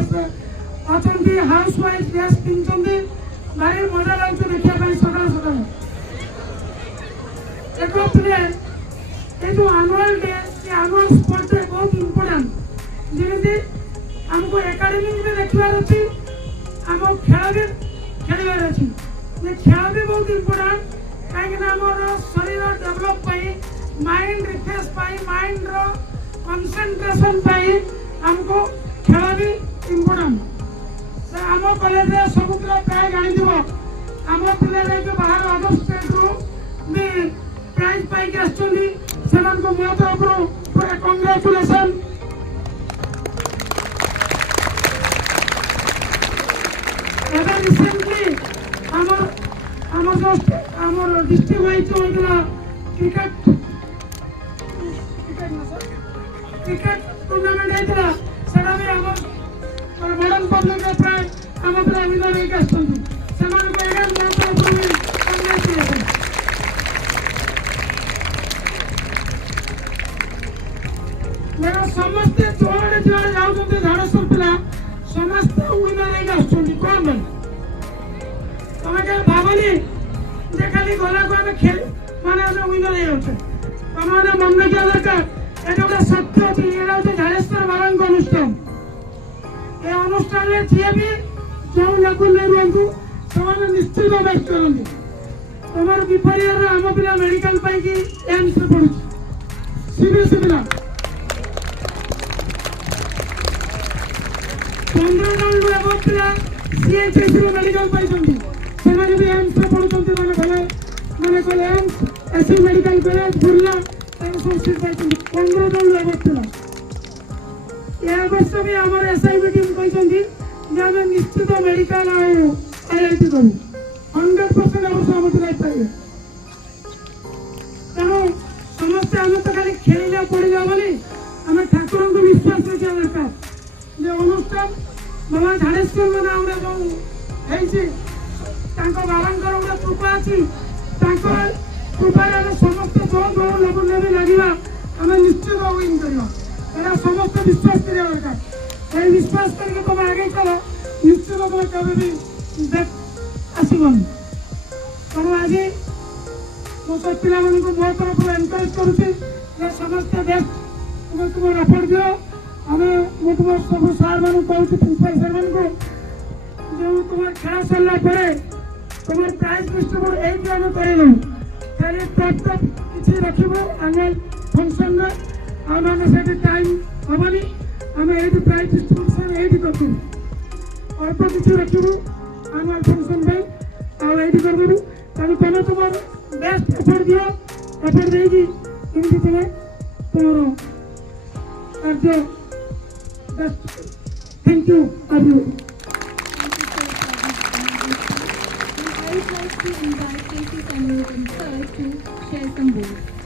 Dress ଅଛନ୍ତି, house wife dress ପିନ୍ଧୁଛନ୍ତି, ଭାରି ମଜା ଲାଗୁଛି ଦେଖିବା ପାଇଁ ସକାଳ ସକାଳ। ଏକ ପ୍ଲେ ये जो annual day annual sport day बहुत इम्पोर्टेंट जमी आमको एकाडेमी में देखार अच्छी आम खेल भी खेलार अच्छी खेल भी बहुत इम्पोर्टेंट कहीं शरीर develop mind refresh mind concentration आमको खेल भी इम्पोर्टेंट आम कॉलेज सब प्राय जानी आम पिले बाहर अदर स्टेट रू भी प्राइज पाई आसुँच मो तरफ पूरा कंग्रेचुलेसन। रिसेंटली आमर डिस्ट्रिक्ट वाइज होता क्रिकेट टूर्नामेंट होता से मॉडर्न पब्लिक प्राय आम पिला विनर होकर आसुँच समस्ते जोड़े जोड़े जाऊँच झाड़सर पिला समस्ते विनर कौन तुम क्या भावनी खाली गला को खेल माने विनर तुमने मन रखा दरकार ये गोटे सत्य अच्छी ये झाड़ेश्वर बाबा अनुष्ठान ये अनुष्ठान में जी भी जो लेवल रुहतु से निश्चित बेस्ट करती तुम विपरीत आम पिला मेडिकल पाई एम्स पढ़ु सीबीएसई पिला 15 जन पिला सीएचएस मेडिकल पाई से भी एम्स पढ़ुं मैंने कल AIIMS SC medical college Burla सब सीट पाई 15 जन पिला ये वर्ष भी आम एसआईबी टीम कहते निश्चित मेडिकल आईआईटी करूँ 100% आम पिला पाइबे तेणु समस्ते आम तो खाली खेल पढ़ा बोली आम ठाकुर को विश्वास रखा दरकार जो अनुष्ठान बाबा झाड़ेश्वर मैंने गोटे जो बाबा गोटे कृपा अच्छी कृपार समस्त जो जो लेवल भी लगे आम निश्चित विन करवा समस्त विश्वास करा दरकार ये विश्वास करके तुम आगे चलो निश्चित तुम कभी भी आसबनी तेणु आज मो सब पिला मो तरफ एनकरेज करुच्ची समस्त बेस्ट तुम तुम एफर्ट दियो हमें तुम सब सार मान कहूँ प्रिंसिपल सर मान को जो तुम खेल सरला तुम प्राइज डिस्ट्रीब्यूट ये करेलु खाली टप टप किसी रखू आनुआल फंक्शन आम टाइम हेनी आम ये प्राइज डिस्ट्रीब्यूशन ये करूँ अल्प किसी रखू आनुआल फंक्शन ये करदेलु तेणु तुम तुम बेस्ट एफर्ट दियो एफर्ट देगी तुम तुम कार्य Thank you, Abu. I would like to invite KC Samuel sir to share some words.